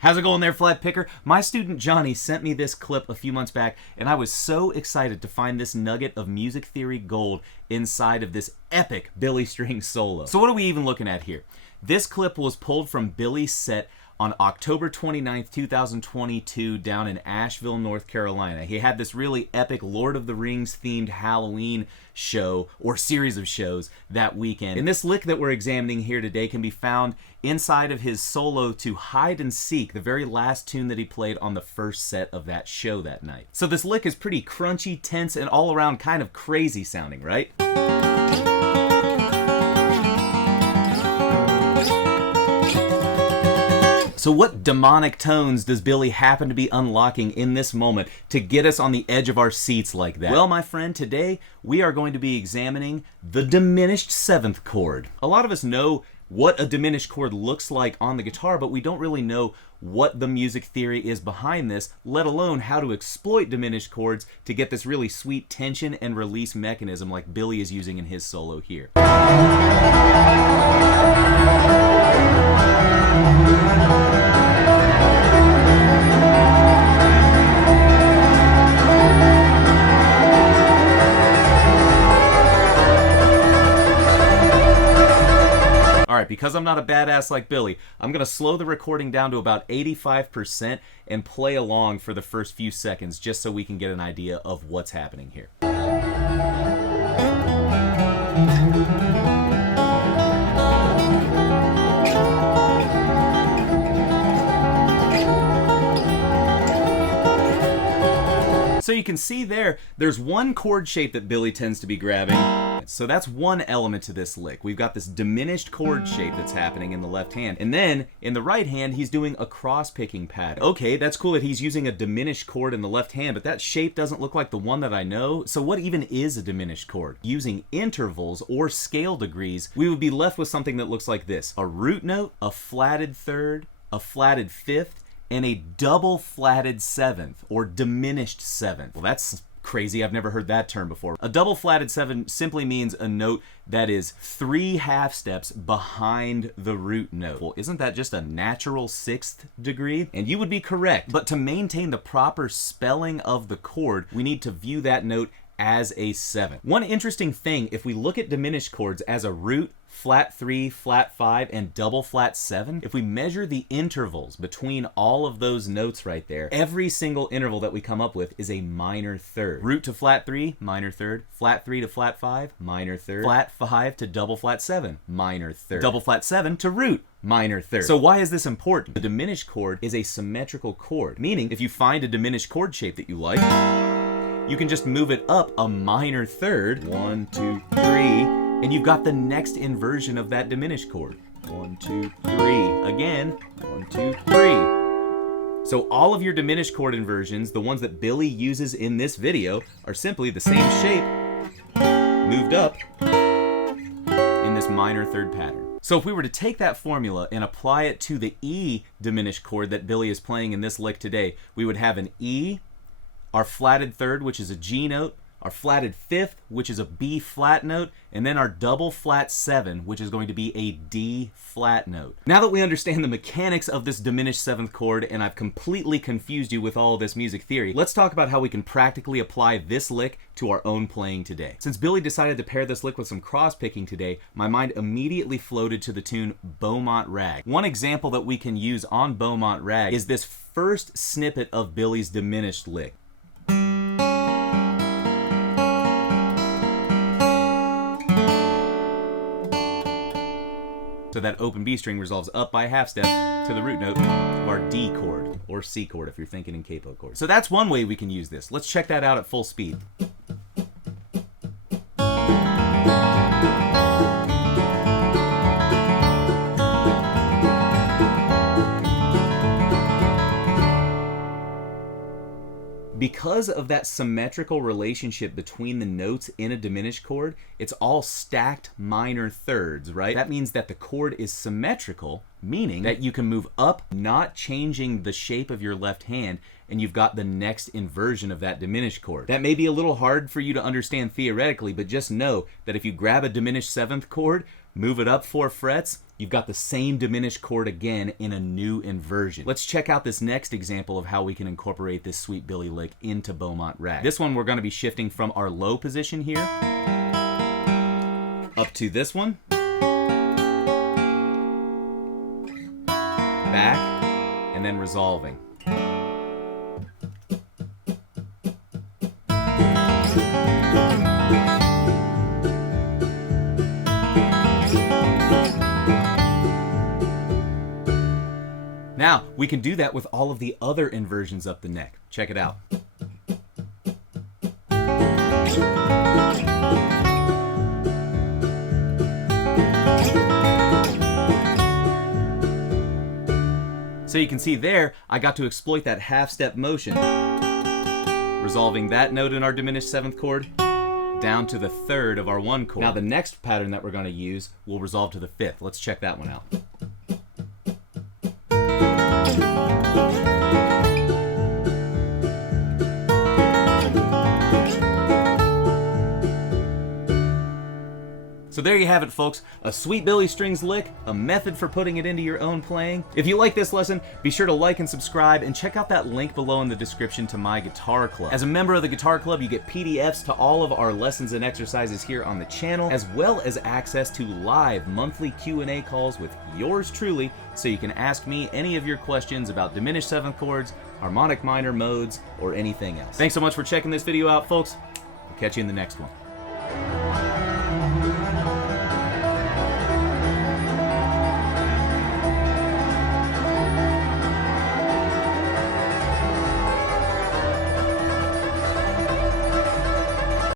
How's it going there, flat picker? My student Johnny sent me this clip a few months back, and I was so excited to find this nugget of music theory gold inside of this epic Billy string solo. So what are we even looking at here? This clip was pulled from Billy's set on October 29th, 2022 down in Asheville, North Carolina. He had this really epic Lord of the Rings themed Halloween show or series of shows that weekend. And this lick that we're examining here today can be found inside of his solo to Hide and Seek, the very last tune that he played on the first set of that show that night. So this lick is pretty crunchy, tense, and all around kind of crazy sounding, right? So what demonic tones does Billy happen to be unlocking in this moment to get us on the edge of our seats like that? Well, my friend, today we are going to be examining the diminished seventh chord. A lot of us know what a diminished chord looks like on the guitar, but we don't really know what the music theory is behind this, let alone how to exploit diminished chords to get this really sweet tension and release mechanism like Billy is using in his solo here. Alright, because I'm not a badass like Billy, I'm going to slow the recording down to about 85% and play along for the first few seconds just so we can get an idea of what's happening here. So you can see there's one chord shape that Billy tends to be grabbing. So that's one element to this lick. We've got this diminished chord shape that's happening in the left hand. And then in the right hand, he's doing a cross-picking pattern. Okay, that's cool that he's using a diminished chord in the left hand, but that shape doesn't look like the one that I know. So what even is a diminished chord? Using intervals or scale degrees, we would be left with something that looks like this. A root note, a flatted third, a flatted fifth, and a double flatted seventh, or diminished seventh. Well, that's crazy. I've never heard that term before. A double flatted seven simply means a note that is 3 half steps behind the root note. Well, isn't that just a natural 6th degree? And you would be correct. But to maintain the proper spelling of the chord, we need to view that note as a 7th. One interesting thing, if we look at diminished chords as a root, flat 3, flat 5, and double flat 7, if we measure the intervals between all of those notes right there, every single interval that we come up with is a minor third. Root to flat 3, minor third. Flat 3 to flat 5, minor third. Flat 5 to double flat 7, minor third. Double flat 7 to root, minor third. So why is this important? The diminished chord is a symmetrical chord, meaning if you find a diminished chord shape that you like, you can just move it up a minor third, 1, 2, 3, and you've got the next inversion of that diminished chord. 1, 2, 3. Again, 1, 2, 3. So all of your diminished chord inversions, the ones that Billy uses in this video, are simply the same shape moved up in this minor third pattern. So if we were to take that formula and apply it to the E diminished chord that Billy is playing in this lick today, we would have an E, our flatted third, which is a G note, our flatted fifth, which is a B flat note, and then our double flat 7, which is going to be a D flat note. Now that we understand the mechanics of this diminished 7th chord, and I've completely confused you with all of this music theory, let's talk about how we can practically apply this lick to our own playing today. Since Billy decided to pair this lick with some cross-picking today, my mind immediately floated to the tune Beaumont Rag. One example that we can use on Beaumont Rag is this first snippet of Billy's diminished lick. So that open B string resolves up by a half step to the root note of our D chord, or C chord if you're thinking in capo chord. So that's one way we can use this. Let's check that out at full speed. Because of that symmetrical relationship between the notes in a diminished chord, it's all stacked minor thirds, right? That means that the chord is symmetrical, meaning that you can move up, not changing the shape of your left hand, and you've got the next inversion of that diminished chord. That may be a little hard for you to understand theoretically, but just know that if you grab a diminished 7th chord, Move it up 4 frets, you've got the same diminished chord again in a new inversion. Let's check out this next example of how we can incorporate this Sweet Billy lick into Beaumont Rag. This one we're going to be shifting from our low position here up to this one, back, and then resolving. Now, we can do that with all of the other inversions up the neck. Check it out. So you can see there, I got to exploit that half-step motion, resolving that note in our diminished 7th chord down to the 3rd of our 1 chord. Now the next pattern that we're going to use will resolve to the 5th. Let's check that one out. So there you have it, folks. A Sweet Billy Strings lick, a method for putting it into your own playing. If you like this lesson, be sure to like and subscribe, and check out that link below in the description to my guitar club. As a member of the guitar club, you get PDFs to all of our lessons and exercises here on the channel, as well as access to live monthly Q&A calls with yours truly, so you can ask me any of your questions about diminished 7th chords, harmonic minor modes, or anything else. Thanks so much for checking this video out, folks. We'll catch you in the next one.